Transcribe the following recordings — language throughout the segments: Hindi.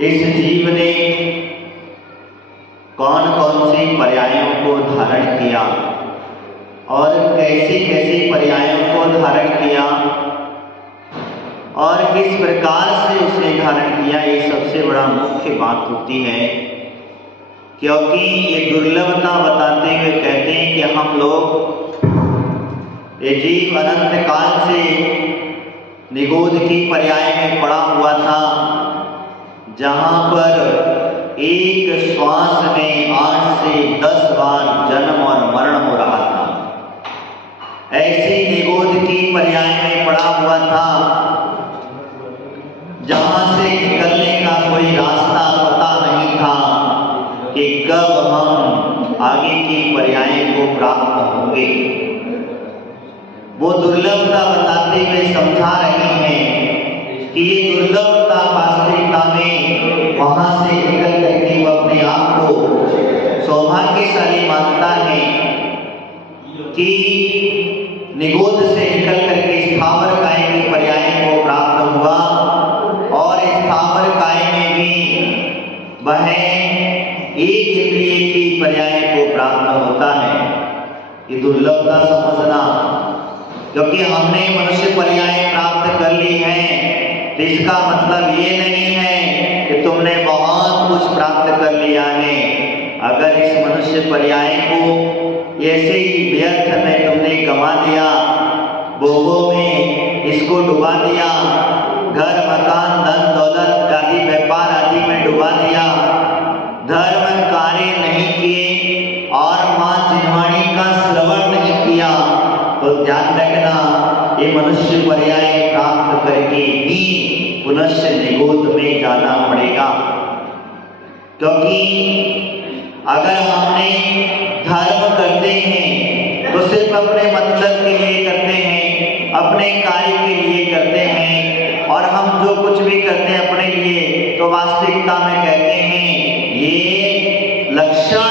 इस जीव ने कौन कौन सी पर्यायों को धारण किया और कैसी कैसी पर्यायों को धारण किया और किस प्रकार से उसने धारण किया, ये सबसे बड़ा मुख्य बात होती है। क्योंकि ये दुर्लभता बताते हुए कहते हैं कि हम लोग ये जीव अनंत काल से निगोद की पर्याय में पड़ा हुआ था, जहां पर एक श्वास में 8 से 10 बार जन्म और मरण हो रहा था। ऐसी निगोद की पर्याय में पड़ा हुआ था जहां से निकलने का कोई रास्ता पता नहीं था कि कब हम आगे की पर्याय को प्राप्त होंगे। वो दुर्लभता बताते हुए समझा रहे हैं कि ये दुर्लभता वास्तविकता में वहां से निकल करके वो अपने आप को सौभाग्यशाली मानता है कि निगोद से निकल करके स्थावर काय की पर्याय को प्राप्त हुआ और स्थावर काय में भी वह एक इंद्रिय की पर्याय को प्राप्त होता है। ये दुर्लभता समझना, क्योंकि हमने मनुष्य पर्याय प्राप्त कर ली है तो इसका मतलब ये नहीं है कि तुमने बहुत कुछ प्राप्त कर लिया है। अगर इस मनुष्य पर्याय को ऐसे ही व्यर्थ में तुमने गंवा दिया, भोगों में इसको डुबा दिया, घर मकान धन दौलत आदि व्यापार आदि में डुबा दिया, धर्म कार्य नहीं किए और मां जिनवाणी का श्रवण नहीं किया, तो ध्यान रखना ये मनुष्य पर्याय प्राप्त करके भी पुनश्च निगोद में जाना पड़ेगा। क्योंकि अगर हमने धर्म करते हैं तो सिर्फ अपने मतलब के लिए करते हैं, अपने कार्य के लिए करते हैं, और हम जो कुछ भी करते हैं अपने लिए, तो वास्तविकता में कहते हैं ये लक्षण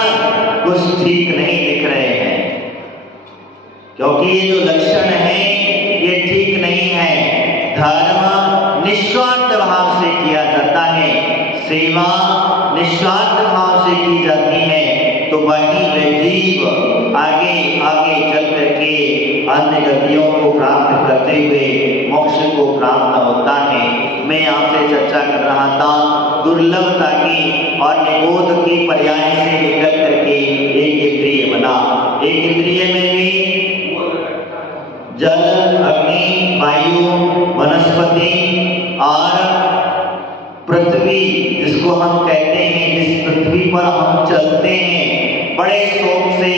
कुछ ठीक नहीं दिख रहे हैं। क्योंकि ये जो लक्षण है ये ठीक नहीं है। धर्म निस्वार्थ भाव से किया जाता है, सेवा निस्वार्थ भाव से की जाती है, तो वही जीव आगे आगे चल करके अन्य गतियों को प्राप्त करते हुए मोक्ष को प्राप्त होता है। मैं आपसे चर्चा कर रहा था दुर्लभता की और निगोद की पर्याय से निकल करके एक इंद्रिय बना। एक इंद्रिय में भी जल, अग्नि, वायु, वनस्पति और पृथ्वी, जिसको हम कहते हैं, जिस पृथ्वी पर हम चलते हैं, बड़े शौक से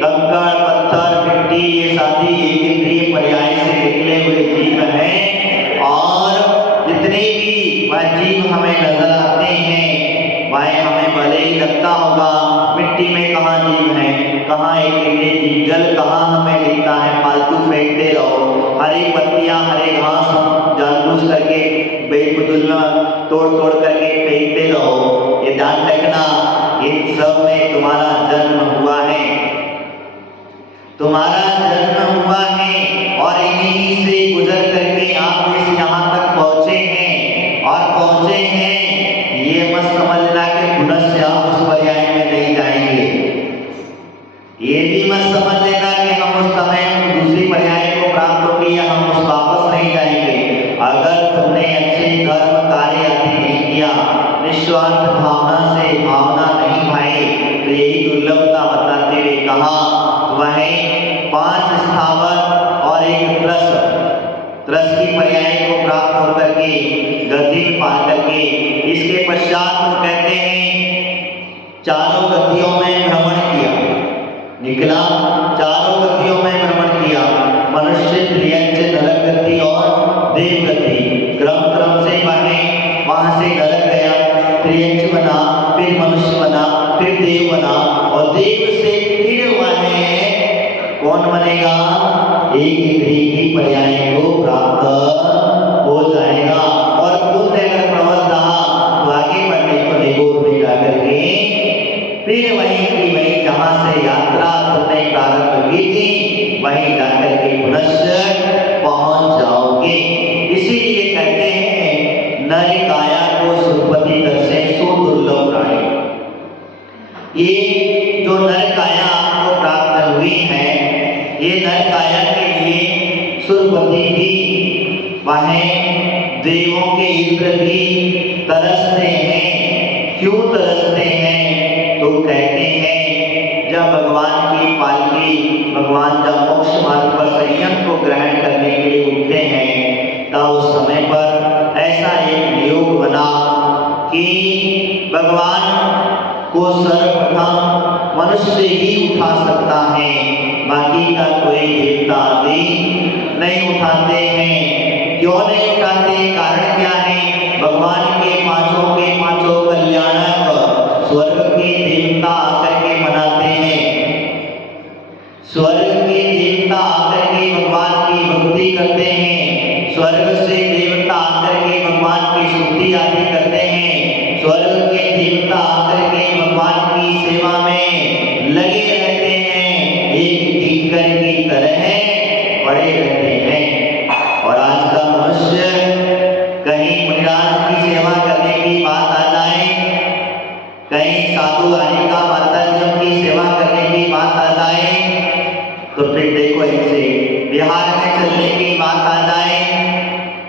कंकड़ पत्थर मिट्टी ये सारी एक इंद्रिय पर्याय से निकले हुए जीव हैं। और जितने भी वह जीव हमें नजर आते हैं वह हमें भले ही लगता होगा मिट्टी में कहाँ जीव है, कहाँ एक इंद्रिय जीव, जल कहाँ हमें दिखता है, फालतू फेंकते रहो, हरी पत्तियां हरे घास हम जानबूझ करके बेफिजूल तोड़ तोड़ करके फेंकते रहो। ये ध्यान रखना इन सब में तुम्हारा जन्म हुआ है, तुम्हारा जन्म हुआ है और इन्हीं से गुजर करके आप इस यहाँ तक पहुंचे हैं। और पहुंचे हैं ये मत समझना कि पुनः आप उस पर्याय में नहीं जाएंगे। ये भी मत समझ लेना कि हम उस समय दूसरी पर्याय को प्राप्त होगी या हम उस वापस नहीं जाएंगे। अगर तुमने अच्छे कर्म कार्य आदि नहीं किया, निस्वार्थ भावना से भावना नहीं भाई, तो यही दुर्लभता बताते हुए कहा वह 5 स्थावर और एक त्रस की पर्याय को प्राप्त होकर के गति पा करके इसके पश्चात वो कहते हैं चारों गतियों में भ्रमण किया, निकला, चारों गतियों में भ्रमण किया, मनुष्य, त्रियंच, नरक गति और देव गति। क्रम क्रम से वहां से नरक गया, त्रियंच बना, फिर मनुष्य बना, फिर देव बना, और देव से फिर वह कौन बनेगा, एक इंद्रिय की पर्याय को प्राप्त हो जाएगा। और पुण्य अगर प्रबल रहा तो आगे बढ़ने को निगोद में जाकर के फिर वहीं की वहीं जहां से यात्रा तुमने प्रारंभ की थी वहीं जाकर के पुनश्च पहुंच जाओगे। इसीलिए कहते हैं नर काया को सुरपति ये जो नर काया आपको प्राप्त हुई है, ये नर काया के लिए सुरपति भी, वह देवों के इंद्र भी तरसते हैं। क्यों तरसते हैं? तो कहते हैं जब भगवान की पालकी, भगवान जब मोक्ष मार्ग पर संयम को ग्रहण करने के लिए उठते हैं, तब उस समय पर ऐसा एक नियोग बना कि भगवान को सर्वप्रथम मनुष्य ही उठा सकता है, बाकी का कोई देवता आदि नहीं उठाते हैं। क्यों नहीं उठाते? कारण क्या है? भगवान के पांचों कल्याणक स्वर्ग के देवता आकर के मनाते हैं, स्वर्ग के देवता आकर के भगवान की भक्ति करते हैं, स्वर्ग से देवता आकर के भगवान की स्तुति आदि करते हैं, स्वर्ग के देवता आकर के भगवान की सेवा में लगे रहते हैं, एक कीकर की तरह पड़े रहते हैं। और आज का मनुष्य कहीं मुनिराज की सेवा करने की बात आ जाए, कहीं साधु आदि का माताजियों की सेवा करने की बात आ जाए, तो फिर देखो इनसे बिहार में चलने की बात आ जाए,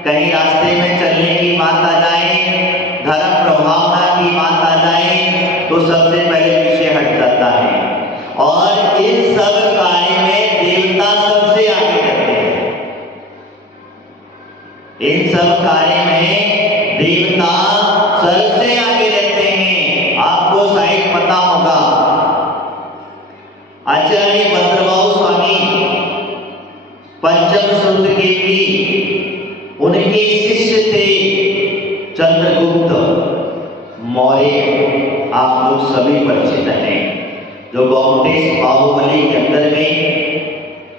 कहीं रास्ते में चलने की बात आ जाए, धर्म प्रभावना की बात आ जाए, तो सबसे पहले पीछे हट जाता है। और इन सब कार्य में देवता सबसे आगे रहते हैं, इन सब कार्य में देवता सबसे आगे रहते हैं। आपको शायद पता होगा, आचार्य भद्रभाव स्वामी पंचम सूत्र के भी उनके शिष्य थे चंद्रगुप्त मौर्य। आप लोग सभी परिचित हैं, जो गौमटेश बाहुबली के अंदर में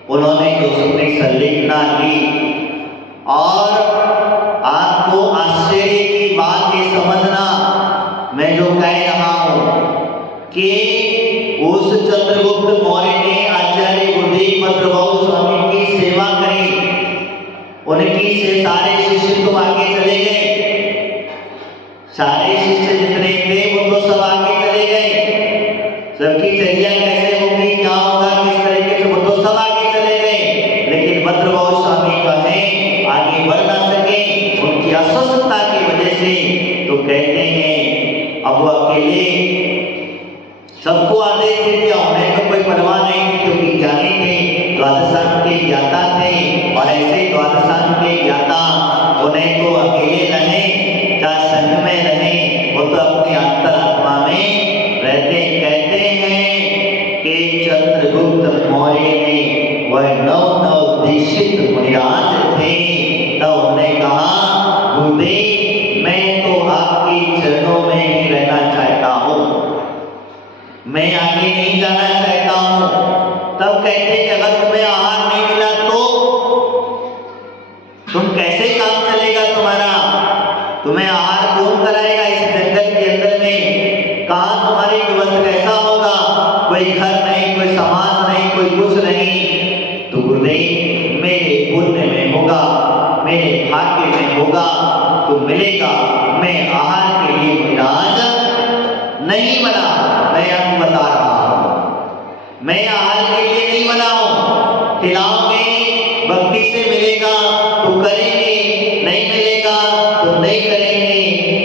उन्होंने जो अपनी संलेखना ली। और आपको आश्चर्य की बात ये समझना, मैं जो कह रहा हूं कि उस चंद्रगुप्त मौर्य ने आचार्य गुरुदेव भद्रभाव स्वामी की सेवा करी, उनकी से सारे शिष्य तो आगे चले गए, सारे शिष्य जितने थे वो तो सब आगे चले गए। सबकी चर्या कैसे होगी, क्या होगा, किस तरीके से, वो तो सब आगे चले गए। लेकिन भद्रभाव स्वामी का है आगे बढ़ ना सके, उनकी अस्वस्थता की वजह से। तो कहते हैं अब वो अकेले सबको आदेश दे दिया, उन्हें तो कोई परवाह नहीं थी, क्योंकि ज्ञानी थे, द्वादशांग के ज्ञाता थे। और ऐसे द्वादशांग के ज्ञाता उन्हें तो अकेले रहे या संग में रहे, वो तो अपनी अंतरात्मा में रहते। कहते हैं कि चंद्रगुप्त मौर्य ने वह नव दीक्षित मुनिराज थे, तब उन्होंने कहा गुरुदेव मैं तो आपके चरणों में ही रहना चाहता हूँ, मैं आगे नहीं जाना चाहता हूँ। तब कहते कि अगर तुम्हें आहार नहीं मिला तो तुम कैसे काम चलेगा तुम्हारा, तुम्हें आहार कौन कराएगा इस जंगल के अंदर में, कहाँ तुम्हारी व्यवस्था कैसा होगा, कोई घर नहीं, कोई समाज नहीं, कोई कुछ नहीं। तो गुरुदेव मेरे पुण्य में होगा, मेरे भाग्य में होगा तो मिलेगा। मैं आहार के लिए मुनिराज नहीं बना, मैं आपको बता रहा हूं, मैं आहार के लिए नहीं बना हूं। खिलाओगे भक्ति से मिलेगा तो करेंगे, नहीं मिलेगा तो नहीं करेंगे।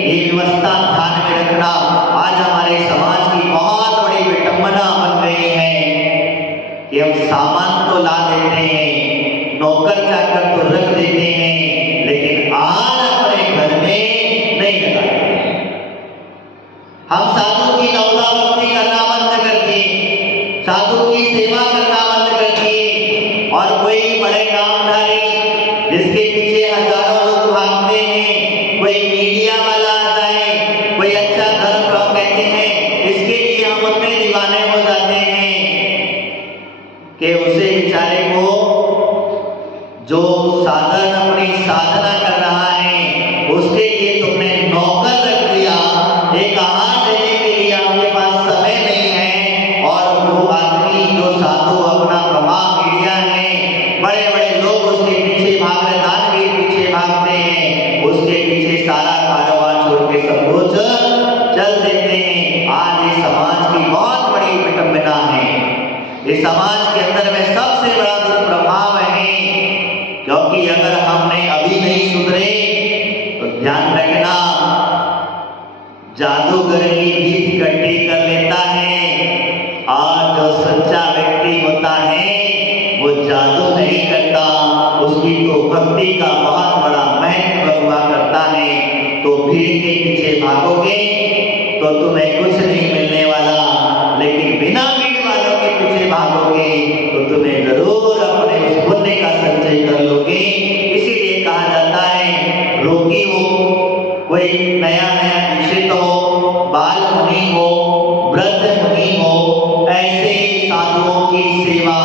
ये व्यवस्था ध्यान में रखना। आज हमारे समाज की बहुत बड़ी विडंबना बन गई है कि हम सामान तो ला देते हैं, नौकर चाकर तो रख देते हैं, लेकिन आज अपने घर में नहीं लगाते। हम साधु की नवला भक्ति करना बंद कर दिए, साधु की सेवा करना बंद कर दिए, और कोई बड़े नामधारी जिसके पीछे हजारों लोग भागते हैं, कोई मीडिया वाला आ जाए, कोई अच्छा धर्म प्रभाव कहते हैं, इसके लिए हम अपने दीवाने हो जाते हैं कि उसे बेचारे को जो साधन अपनी साधना कर रहा है उसके लिए तुमने नौकर रख दिया, एक आहार देने के लिए आपके पास समय नहीं है। और वो आदमी जो साधु अपना प्रभाव मीडिया है, बड़े बड़े लोग उसके पीछे भाग रहे, दानवीर पीछे भागते हैं, उसके पीछे सारा कारोबार छोड़ के सब कुछ चल देते हैं। आज इस समाज की बहुत इस समाज के अंदर में सबसे बड़ा दुष्प्रभाव है, क्योंकि अगर हमने अभी नहीं सुधरे तो ध्यान रखना, जादूगर की भीख इकट्ठी कर लेता है, और जो सच्चा व्यक्ति होता है वो जादू नहीं करता, उसकी तो भक्ति का बहुत बड़ा महत्व हुआ करता है। तो भीड़ के पीछे भागोगे तो तुम्हें कुछ नहीं मिलने वाला, लेकिन बिना भीड़ वालों के पीछे भागोगे तो तुम्हें जरूर अपने उस पुण्य का संचय कर लोगे। इसीलिए कहा जाता है रोगी हो, कोई नया नया दीक्षित हो, बाल मुनि हो, वृद्ध मुनि हो, ऐसे साधुओं की सेवा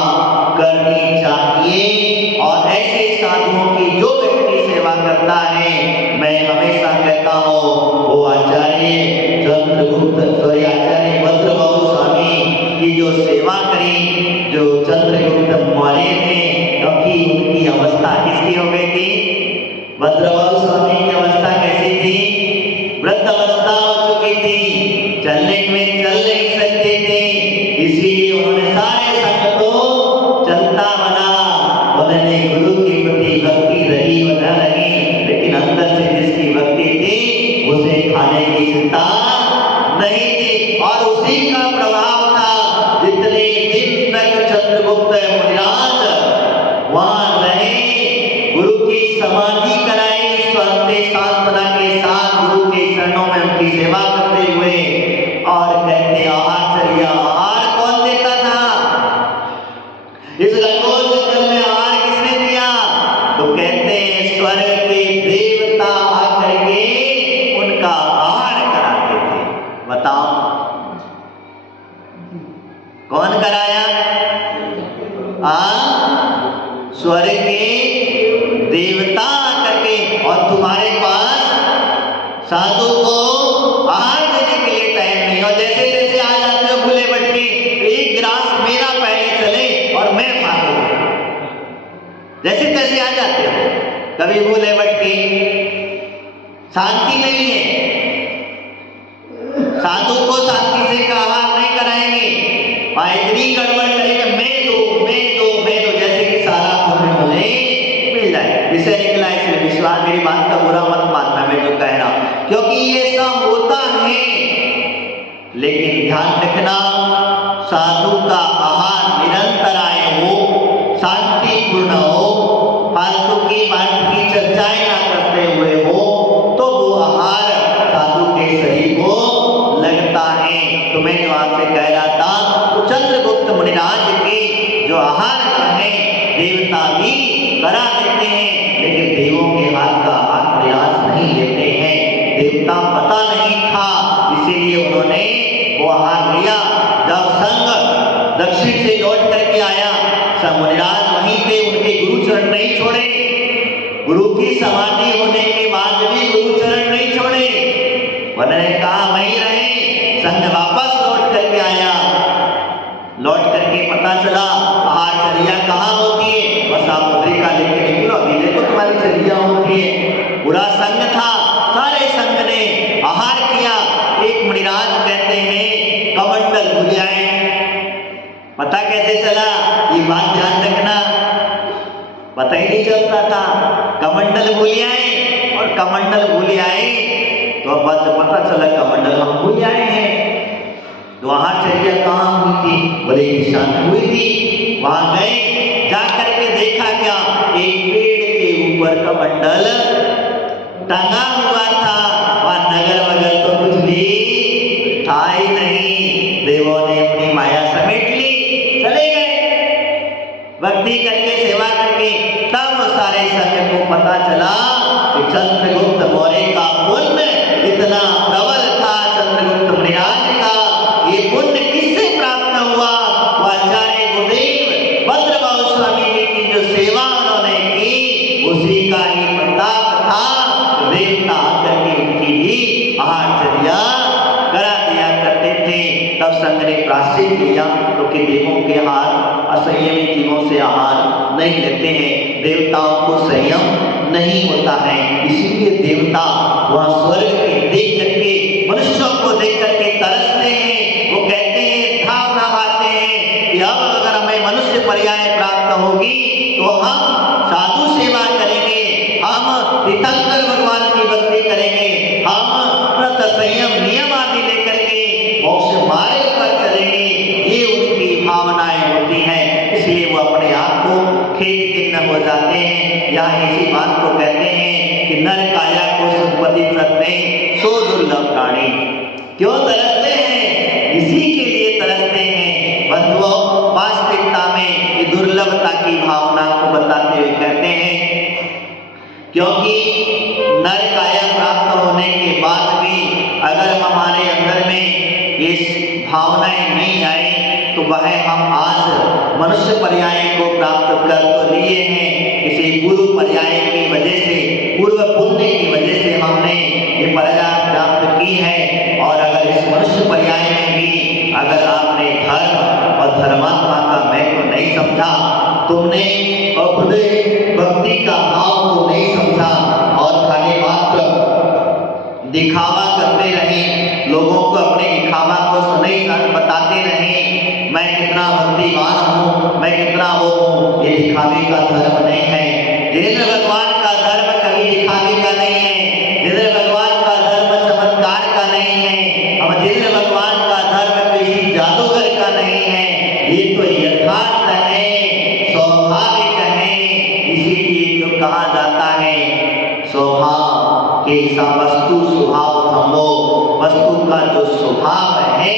करनी चाहिए। और ऐसे साधुओं की जो व्यक्ति सेवा करता है, मैं हमेशा कहता हूँ वो आचार्य भद्रबाहु स्वामी की जो सेवा करी, जो चंद्रगुप्त मौर्य थे, क्योंकि उनकी अवस्था किसकी हो गई थी? भद्रबाहु स्वामी की अवस्था कैसी थी? वृद्ध अवस्था हो चुकी थी, चलने में चल नहीं सकते थे, इसीलिए उन्होंने सारे संग को चलता बना। उन्होंने गुरु के प्रति भक्ति रही व न रही, लेकिन अंदर से जिसकी भक्ति थी उसे खाने की चिंता नहीं थी। और उसी का प्रभाव था, जितने दिन तक चंद्रगुप्त मुनिराज वहां रहे, गुरु की समाधि कराई, स्वास्थ्य सांत्वना के साथ गुरु के चरणों में उनकी सेवा करते हुए। और कहते आहार आहार कौन देता था? इस गंगोल जंगल में आहार किसने दिया? तो कहते हैं स्वर्ग के देवता आकर के उनका आहार कराते थे। बताओ कौन कराया? स्वर्ग के देवता करके। और तुम्हारे पास साधु को आहार देने के लिए टाइम नहीं, और जैसे जैसे आ जाते हो भूले भटके, एक गिलास मेरा पहले चले और मैं भागू, जैसे तैसे आ जाते हो। कभी भूले भटके, शांति नहीं है। साधु को शांति से आहार नहीं कराएंगे, इतनी गड़बड़ करेंगे, मैं दो, जैसे कि सारा पुण्य मुझे मिल जाए। विषय निकला, इसलिए विश्वास, मेरी बात का बुरा मत मानना मैं जो कह रहा हूं, क्योंकि ये सब होता है। लेकिन ध्यान रखना, साधु का आहार निरंतर आए हो, शांतिपूर्ण हो, फालतू की बात की चर्चाएं ना करते हुए हो, तो वो आहार साधु के शरीर को लगता है। तो मैं जो आपसे कह रहा था, तो चंद्रगुप्त मुनिराज के जो आहार है देवता भी करा देते हैं, लेकिन देवों के हाथ का आहार मुनिराज नहीं लेते हैं। देवता पता नहीं था, इसीलिए उन्होंने वो आहार लिया। जब संग दक्षिण से लौट करके आया, मुनिराज वहीं पे उनके गुरु चरण नहीं छोड़े, गुरु की समाधि होने के बाद भी गुरु चरण नहीं छोड़े, उन्होंने कहा वहीं रहे। संग वापस लौट करके आया, लौट करके पता चला आहारचर्या कहाँ होती है, बस आप पत्रिका लेके निकलो, अभी देखो तुम्हारी चर्या होती है। पूरा संग था, सारे संग ने आहार किया। एक मुनिराज कहते हैं कमंडल भूल आए। पता कैसे चला? ये बात ध्यान रखना, पता ही नहीं चलता था। कमंडल भूल आए, और कमंडल भूल आए तो अब पता चला कमंडल हम भूल आए हैं। तो आहारचर्या कहाँ हुई थी? बोले ईशान में हुई थी। वहां गए, जाकर के देखा क्या, एक पेड़ के ऊपर कमंडल टंगा हुआ था, और नगर बगल तो कुछ भी था ही नहीं। देवों ने अपनी माया समेट ली, चले गए भक्ति करके, सेवा करके। तब सारे संग को पता चला कि चंद्रगुप्त मौर्य का पुण्य इतना प्रबल था, चंद्रगुप्त मुनिराज का ये पुण्य किससे प्राप्त हुआ? आचार्य गुरुदेव भद्रबाहु स्वामी जी की जो सेवा उन्होंने की, उसी का ही प्रताप था। देवता आकर के उनकी भी आहारचर्या करा दिया करते थे। तब संघ ने प्राश्चित किया, तो कि देवों के आहार असंयमी जीवों से आहार नहीं लेते हैं, देवताओं को संयम नहीं होता है। इसीलिए देवता वहां स्वर्ग के देख करके, मनुष्यों को देख करके तरसते हैं। वो कहते हैं, भावते हैं कि अब अगर तुम्हारे ऊपर चलेंगे, ये उनकी भावनाएं होती हैं। इसलिए वो अपने आप को खेद खिन्न हो जाते हैं। यहाँ इसी बात को कहते हैं कि नर काया को संपत्ति करते सो दुर्लभ प्राणी। क्यों तरसते हैं? इसी के लिए तरसते हैं। बंधुओं, वास्तविकता में ये दुर्लभता की भावना को बताते हुए कहते हैं क्योंकि नर काया प्राप्त होने के बाद भी अगर हमारे अंदर में ये भावनाएं नहीं आई तो वह हम आज मनुष्य पर्याय को प्राप्त कर तो लिए हैं। किसी पूर्व पर्याय की वजह से, पूर्व पुण्य की वजह से हमने ये पर्याय प्राप्त की है। और अगर इस मनुष्य पर्याय में भी अगर आपने धर्म और धर्मात्मा का महत्व नहीं समझा, तुमने अपने भक्ति का भाव को नहीं समझा और खाली मात्र दिखावा करते रहे, लोगों को अपने दिखावा को सुने बताते रहे, मैं कितना भक्तिवान हूँ, मैं कितना वो हूँ। ये दिखावे का धर्म नहीं है। जिनेंद्र भगवान का धर्म कभी दिखावे का नहीं है। जिनेंद्र भगवान का धर्म चमत्कार का नहीं है। हम जिनेंद्र भगवान का धर्म किसी जादूगर का नहीं है। ये तो यथार्थ है, स्वाभाविक है। इसीलिए तो कहा जाता है स्वभाव के वस्तु स्वभाव धर्मो, वस्तु का जो स्वभाव है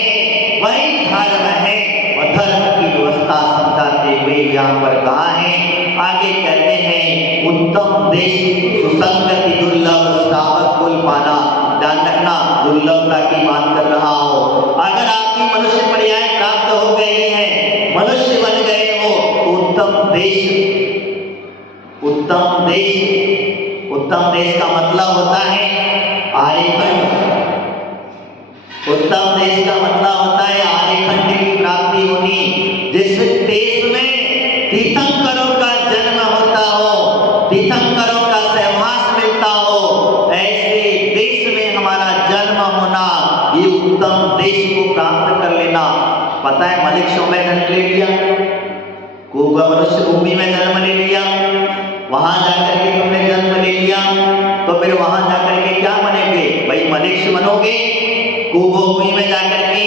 वही धर्म है। और धर्म की व्यवस्था समझाते हुए यहाँ पर कहा है, आगे कहते हैं उत्तम देश सुसंगति दुर्लभ श्रावक कुल पाना। ध्यान रखना, दुर्लभता की बात कर रहा हो। अगर आपकी मनुष्य पर्याय प्राप्त हो गई है, मनुष्य बन गए हो, तो उत्तम देश, उत्तम देश, उत्तम देश का मतलब होता है आर्यखंड। उत्तम देश का मतलब होता है आर्यखंड की प्राप्ति होनी। जिस देश में तीर्थंकरों का जन्म होता हो, तीर्थंकरों का सहवास मिलता हो, ऐसे देश में हमारा जन्म होना, ये उत्तम देश को प्राप्त कर लेना। पता है मलिक शो में जन्म ले लिया, मनुष्य भूमि में जन्म ले लिया, वहां जाकर के तुमने जन्म ले लिया, तो फिर वहां जाकर के क्या बनेंगे भाई? मनुष्य बनोगे। कुभूमि में जाकर के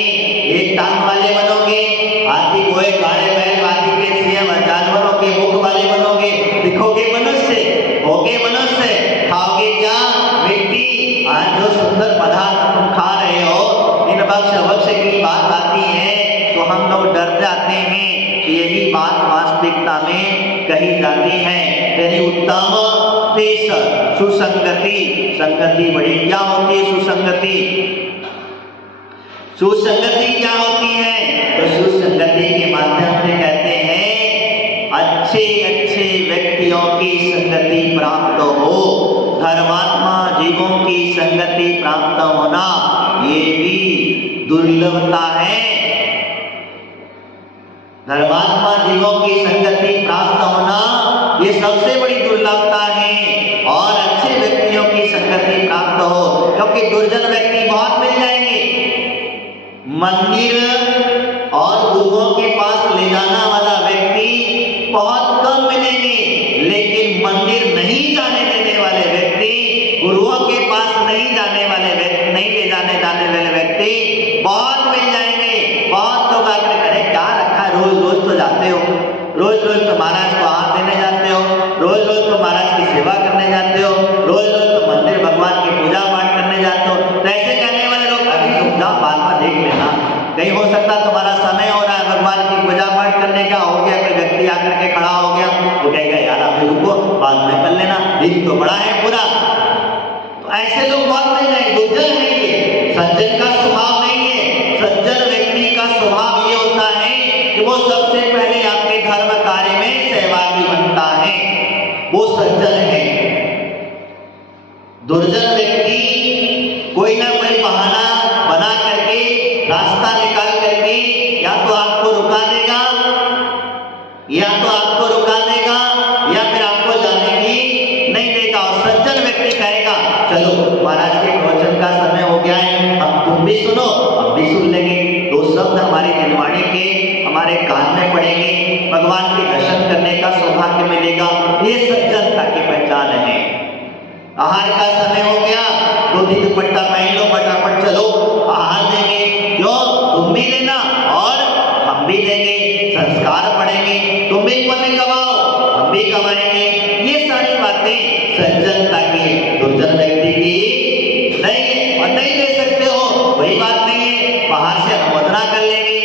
एक टांग वाले बनोगे, हाथी घोड़े गाड़े बैल आदि के सीएम जानवरों के मुख वाले बनोगे, दिखोगे मनुष्य, होगे मनुष्य, खाओगे क्या? मिट्टी। आज जो सुंदर पदार्थ तुम खा रहे हो, इन वक्ष की बात आती है तो हम लोग डर जाते हैं कि यही बात वास्तविकता में कही जाती है। यानी उत्तम देश सुसंगति, संगति बड़ी क्या होती है? सुसंगति, सुसंगति क्या होती है? तो सुसंगति के माध्यम से कहते हैं अच्छे अच्छे व्यक्तियों की संगति प्राप्त हो। धर्मात्मा जीवों की संगति प्राप्त होना ये भी दुर्लभता है। धर्मात्मा जीवों की संगति प्राप्त होना ये सबसे बड़ी दुर्लभता है। और अच्छे व्यक्तियों की संगति प्राप्त हो, क्योंकि दुर्जन व्यक्ति बहुत मिल जाएंगे। मंदिर और गुरुओं के पास ले जाना वाला व्यक्ति बहुत कम मिलेंगे, लेकिन मंदिर नहीं जाने देने वाले व्यक्ति, गुरुओं के पास नहीं जाने वाले व्यक्ति, नहीं ले जाने वाले व्यक्ति बहुत मिल जाएंगे। बहुत लोग आकर करें क्या रखा है, रोज रोज तो जाते हो, रोज रोज तो महाराज को हाथ देने जाते हो, रोज रोज तो महाराज की सेवा करने जाते हो, रोज रोज तो मंदिर भगवान की पूजा पाठ करने जाते हो। तो ऐसे कहने वाले लोग अभी रुक जाओ, बाद में देख लेना, नहीं हो सकता तुम्हारा समय हो रहा है भगवान की पूजा पाठ करने का, हो गया कोई व्यक्ति आकर के खड़ा हो गया तो कहेगा यार अभी रुको, बाद में कर लेना, दिन तो बड़ा है पूरा। तो ऐसे लोग बहुत मिल जाएंगे। दुर्जन है ये, सज्जन का स्वभाव नहीं है। सज्जन व्यक्ति का स्वभाव ये होता है कि वो सबसे पहले आपके धर्म कार्य में सहभागी बनता है, वो सज्जन है। दुर्जन व्यक्ति कोई ना कोई बहाना बना करके, रास्ता निकाल करके या तो आपको रुका देगा, या तो आपको रुका देगा, या फिर आपको जाने की नहीं देगा। और सज्जन व्यक्ति कहेगा चलो महाराज के प्रवचन का समय हो गया है, अब तुम भी सुनो, अब भी सुन लेंगे, दो शब्द हमारे दिलवाणी के हमारे कान में पड़ेंगे, भगवान के दर्शन करने का सौभाग्य मिलेगा। ये सज्जनता की पहचान है। आहार का समय हो गया, दो दिन दुपट्टा पहन लो, फटाफट चलो आहार देंगे। क्यों? तुम भी हम भी देंगे, संस्कार पढ़ेंगे, तुम भी पुण्य कमाओ, हम भी कमाएंगे। ये सारी बातें सज्जनता की दुर्जन व्यक्ति की नहीं है। और नहीं दे सकते हो वही बात नहीं है, बाहर से अनुमोदना कर लेंगे,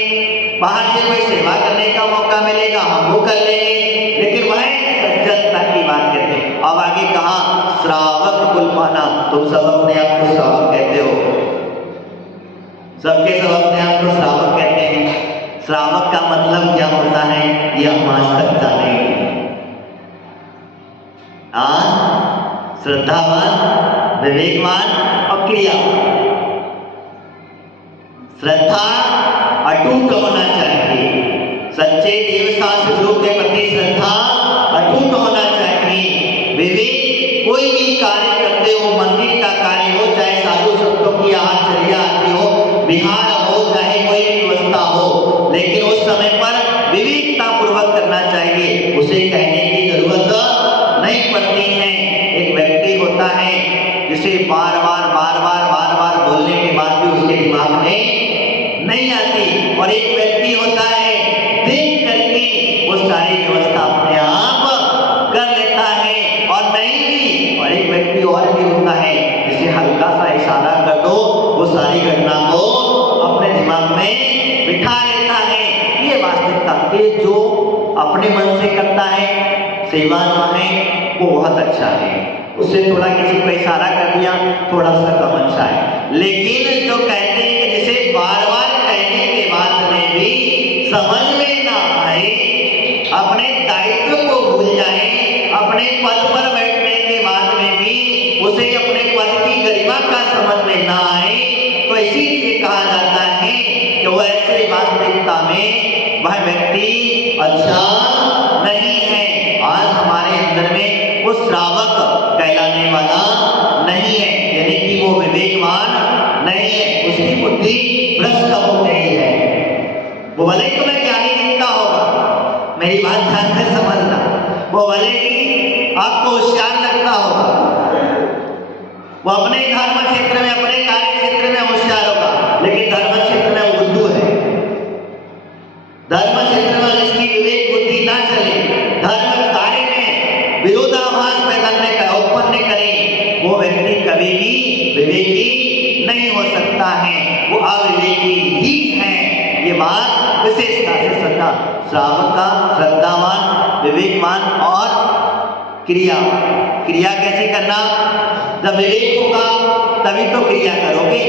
बाहर से कोई सेवा करने का मौका मिलेगा हम वो कर लेंगे, लेकिन वह सज्जनता की बात कहते हैं। अब आगे कहा श्रावक कुल पाना, तुम सब अपने आप को श्रावक कहते हो, सबके सब अपने आप को श्रावक कहते हैं। श्रावक का मतलब क्या होता है ये हम आज तक जानेंगे। श्रद्धावान, विवेकवान और क्रिया। श्रद्धा अटूट होना चाहिए, सच्चे देवशास्त्र गुरु के प्रति श्रद्धा अटूट होना चाहिए। विवेक, कोई भी कार्य करते हो, मंदिर का कार्य हो, चाहे साधु संतों की आचर्या आदि हो, विहार हो, चाहे कोई भी व्यवस्था हो, लेकिन उस समय पर विवेकता पूर्वक करना चाहिए। उसे कहने की जरूरत नहीं पड़ती है। एक व्यक्ति होता है जिसे बार बार बोलने के बाद भी उसके दिमाग में नहीं आती, और एक व्यक्ति होता है देख करके वो सारी व्यवस्था अपने आप कर लेता है और नहीं भी। और एक व्यक्ति और भी होता है जिसे हल्का सा इशारा कर दो वो सारी घटना को अपने दिमाग में बिठा लेता है। ये वास्तविकता है। जो अपने मन से करता है सेवा जो है वो बहुत अच्छा है, उससे थोड़ा किसी को इशारा कर दिया थोड़ा सा कम अच्छा है। लेकिन जो कहते हैं कि जिसे बार बार कहने के बाद में भी समझ में ना आए, अपने दायित्व को भूल जाए, अपने पद पर बैठने के बाद में भी उसे अपने पद की गरिमा का समझ में ना आए, तो इसीलिए कहा जाता है कि वह ऐसे वास्तविकता में वह व्यक्ति अच्छा नहीं है। आज हमारे अंदर में वो श्रावक कहलाने वाला नहीं है, यानी कि वो विवेकवान नहीं है, उसकी बुद्धि भ्रष्ट हो गई है। वो भले ही तुम्हें ज्ञानी दिखता होगा, मेरी बात ध्यान से समझना, वो भले ही आपको होशियार लगता होगा, वो अपने धर्म क्षेत्र में अपने कार्य क्षेत्र में होशियार होगा, लेकिन धर्म क्षेत्र में वो बुद्धू है। धर्म क्षेत्र में जिसकी विवेक बुद्धि ना चले, धर्म कार्य में विरोधाभास पैदा उत्पन्न करे, वो व्यक्ति कभी भी विवेकी नहीं हो सकता है, वो अविवेकी ही है। ये बात विशेषता से समझना। श्रावक का श्रद्धावान, विवेकवान और क्रिया। क्रिया कैसे करना? जब विवेक होगा तभी तो क्रिया करोगे,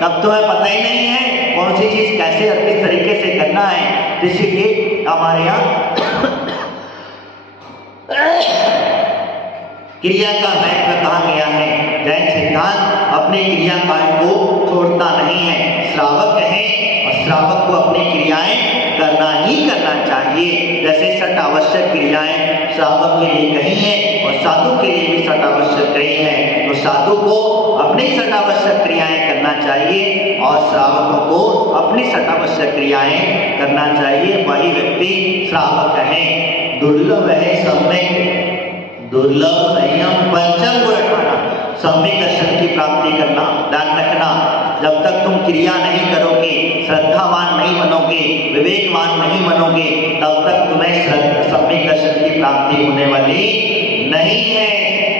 तब तो पता ही नहीं है कौन सी चीज कैसे और किस तरीके से करना है। इसीलिए हमारे यहाँ क्रिया का महत्व कहा गया है। जैन सिद्धांत अपने क्रिया कांड को छोड़ता नहीं है। श्रावक है और श्रावक को अपनी क्रियाएं करना ही करना चाहिए। जैसे सठ आवश्यक क्रियाएं श्रावक के लिए कही हैं और साधु के लिए भी सठ आवश्यक कही हैं, तो साधु को अपनी सठ आवश्यक क्रियाएं करना चाहिए और श्रावकों को अपनी सठ आवश्यक क्रियाएं करना चाहिए। वही व्यक्ति श्रावक है। दुर्लभ है सम्यक, दुर्लभ संयम पंचम गुण ठाना, सम्यक दर्शन की प्राप्ति करना। ध्यान रखना, जब तक तुम क्रिया नहीं करोगे, श्रद्धावान नहीं बनोगे, विवेकवान नहीं बनोगे, तब तक तुम्हें सम्यक दर्शन की प्राप्ति होने वाली नहीं है।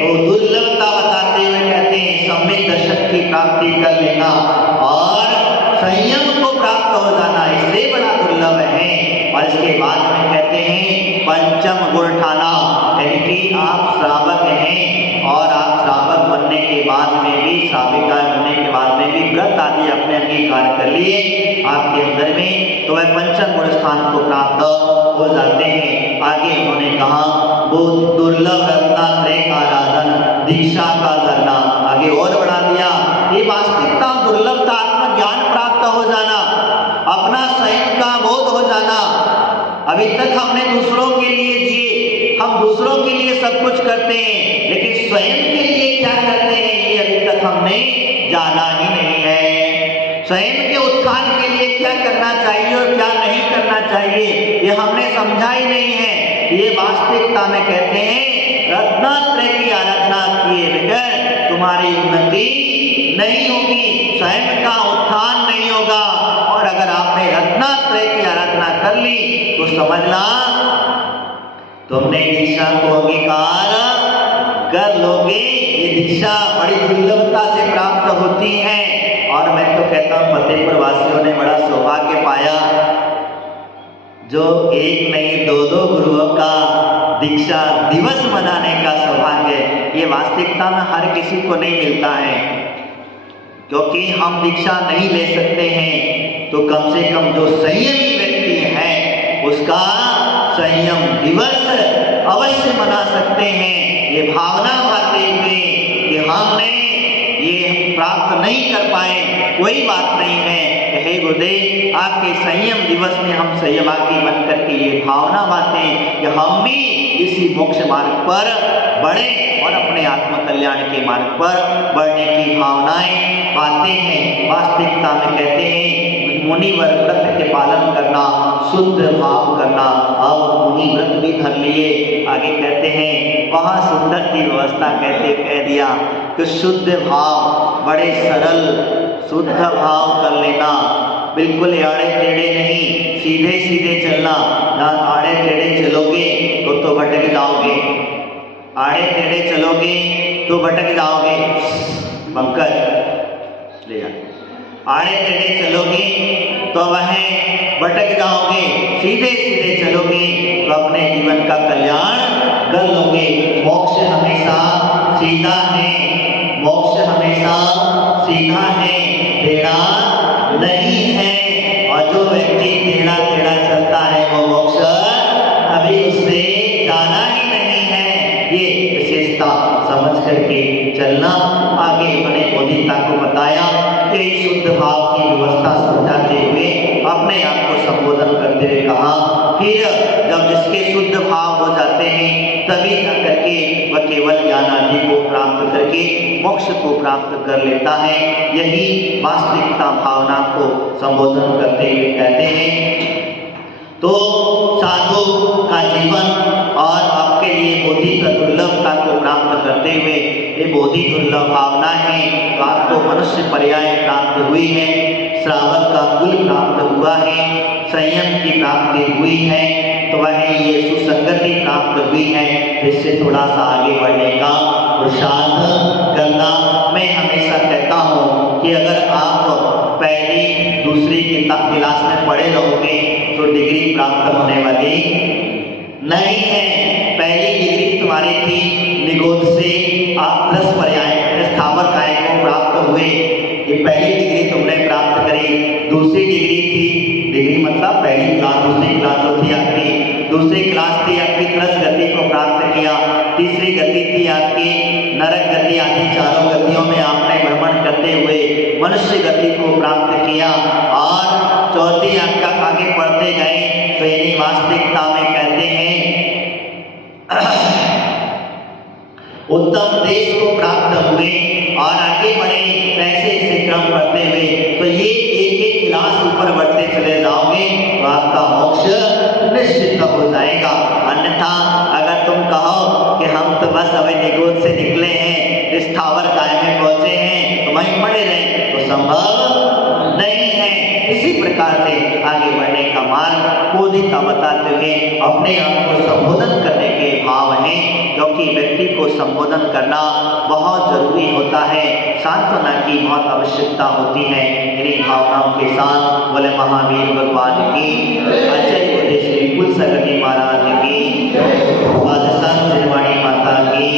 तो दुर्लभता बताते हुए कहते हैं सम्यक दर्शन की प्राप्ति कर लेना और संयम को प्राप्त हो जाना, इससे बड़ा दुर्लभ है। और इसके बाद में कहते हैं पंचम गुण ठाना, यानी कि आप श्रावक हैं और आप श्रावक बनने के बाद में भी, श्राविका बनने के बाद में भी व्रत आदि अपने अंगीकार कर लिए आपके अंदर में, तो वह पंचम गुण स्थान को प्राप्त हो जाते हैं। आगे उन्होंने कहा वो दुर्लभ रत्नात्रय का आराधन, दीक्षा का धरना, आगे और बढ़ा दिया। ये वास्तविकता दुर्लभता, आत्मज्ञान प्राप्त हो जाना, अपना स्वयं का बोध हो जाना। अभी तक हमने दूसरों के लिए जिए, हम दूसरों के लिए सब कुछ करते हैं, लेकिन स्वयं के लिए क्या करते हैं ये अभी तक हमने जाना ही नहीं है। स्वयं के उत्थान के लिए क्या करना चाहिए और क्या नहीं करना चाहिए ये हमने समझा ही नहीं है। ये वास्तविकता में कहते हैं रत्नात्रय की आराधना किए बगैर तुम्हारी उन्नति नहीं होगी, स्वयं का उत्थान नहीं होगा। और अगर आप आपने रत्नात्रय की आराधना कर ली तो समझना तुमने दीक्षा को अंगीकार कर लोगे। ये दीक्षा बड़ी दुर्लभता से प्राप्त होती है और मैं तो कहता हूँ फतेहपुर वासियों ने बड़ा सौभाग्य पाया जो एक नहीं दो दो गुरुओं का दीक्षा दिवस मनाने का सौभाग्य। ये वास्तविकता में हर किसी को नहीं मिलता है, क्योंकि हम दीक्षा नहीं ले सकते हैं तो कम से कम जो संयमी व्यक्ति है उसका संयम दिवस अवश्य मना सकते हैं। ये भावना पाते हुए कि हमने ये प्राप्त नहीं कर पाए, कोई बात नहीं है, हे गुरुदेव आपके संयम दिवस में हम संयमागी बन करके ये भावना बातें कि हम भी इसी मोक्ष मार्ग पर बढ़े और अपने आत्म कल्याण के मार्ग पर बढ़ने की भावनाएं पाते हैं। वास्तविकता में कहते हैं मुनिवर व्रत के पालन करना, शुद्ध भाव करना। अब मुनि व्रत भी धर लिए, आगे कहते हैं वहां सुंदर की व्यवस्था कह दिया कि शुद्ध भाव, बड़े सरल शुद्ध भाव कर लेना, बिल्कुल आड़े टेढ़े नहीं, सीधे सीधे चलना। ना आड़े टेढ़े चलोगे तो भटक जाओगे, आड़े टेढ़े चलोगे तो भटक जाओगे। पंकज ले जा, आड़े टेढ़े चलोगे तो वह भटक जाओगे, सीधे सीधे चलोगे तो अपने जीवन का कल्याण कर लोगे। मोक्ष हमेशा सीधा है, मोक्ष हमेशा सीधा है, टेढ़ा नहीं है। और जो व्यक्ति टेढ़ा टेढ़ा चलता है वो मोक्ष अभी उससे जाना ही नहीं है। ये विशेषता समझ करके चलना। आगे बने बोधिता को बताया कि शुद्ध भाव की व्यवस्था समझाते हुए अपने आप को संबोधन करते हुए कहा, फिर जब जिसके शुद्ध भाव हो जाते हैं तभी करके वह केवल ज्ञान आदि को प्राप्त करके मोक्ष को प्राप्त कर लेता है। यही वास्तविकता भावना को संबोधन करते हुए कहते हैं। तो साधु का जीवन और आपके लिए बोधि का दुर्लभता को प्राप्त करते हुए ये बोधि दुर्लभ भावना है तो आपको मनुष्य पर्याय प्राप्त हुई है, श्रावक का कुल प्राप्त हुआ है, संयम की प्राप्ति हुई है, तो वह ये सुसंगति प्राप्त हुई है, जिससे थोड़ा सा आगे बढ़ने का पुरुषार्थ करना। मैं हमेशा कहता हूँ कि अगर आप पहली दूसरी क्लास में पढ़े रहोगे तो डिग्री प्राप्त होने वाली नहीं है। पहली डिग्री तुम्हारी थी निगोद से आप 10 पर्याय स्थावर काय को प्राप्त हुए, ये पहली डिग्री तुमने प्राप्त करी। दूसरी डिग्री थी, डिग्री मतलब पहली क्लास, दूसरी क्लास जो थी आपकी, दूसरी क्लास थी आपकी त्रस गति को प्राप्त किया। तीसरी गति थी आपकी नरक गति आदि चारों गतियों में आपने भ्रमण करते हुए मनुष्य गति को प्राप्त किया। और चौथी आपका आगे बढ़ते गए तो यानी वास्तविकता में कहते हैं उत्तम देश को प्राप्त हुए और आगे बढ़े ऐसे ऐसे क्रम बढ़ते हुए तो ये एक एक क्लास ऊपर बढ़ते चले जाओगे तो आपका मोक्ष निश्चित हो जाएगा। अन्यथा अगर तुम कहो कि हम तो बस अभी निगोद से निकले हैं, स्थावर काय में पहुंचे हैं तो वहीं पड़े रहे तो संभव नहीं है। इसी प्रकार से आगे बढ़ने का मार्ग बोधिता बताते हुए अपने आप को संबोधन करने के भाव हैं, क्योंकि व्यक्ति को संबोधन करना बहुत जरूरी होता है, सांत्वना की बहुत आवश्यकता होती है। इन्हीं भावनाओं के साथ बोले महावीर भगवान की आचार्य श्री कुल सगती महाराज की, माता की